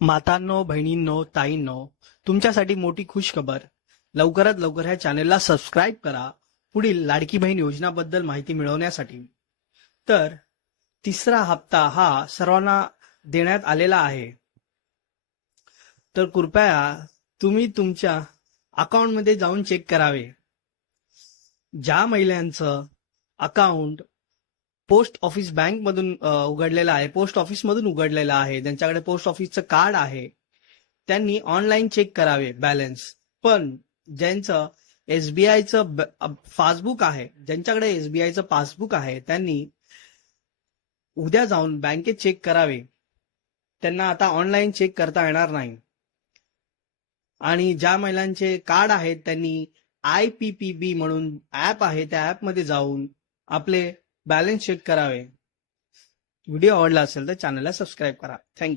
मातांनो, बहिणींनो, ताईंनो, तुमच्यासाठी मोठी खुशखबर. लवकरात लवकर ह्या चॅनेलला सबस्क्राईब करा पुढील लाडकी बहीण योजनाबद्दल माहिती मिळवण्यासाठी. तर तिसरा हप्ता हा सर्वांना देण्यात आलेला आहे. तर कृपया तुम्ही तुमच्या अकाउंटमध्ये जाऊन चेक करावे. ज्या महिलांचं अकाउंट पोस्ट ऑफिस बँक मधून उघडलेलं आहे, पोस्ट ऑफिस मधून उघडलेलं आहे, ज्यांच्याकडे पोस्ट ऑफिसचं कार्ड आहे, त्यांनी ऑनलाईन चेक करावे बॅलन्स. पण ज्यांचं एसबीआयचं पासबुक आहे, ज्यांच्याकडे एसबीआयचं पासबुक आहे, त्यांनी उद्या जाऊन बँकेत चेक करावे. त्यांना आता ऑनलाईन चेक करता येणार नाही. आणि ज्या महिलांचे कार्ड आहेत त्यांनी IPPB म्हणून ऍप आहे, त्या ऍप मध्ये जाऊन आपले बॅलन्स चेक करावे. व्हिडिओ आवडला असेल तर चॅनलला सबस्क्राईब करा. थँक्यू.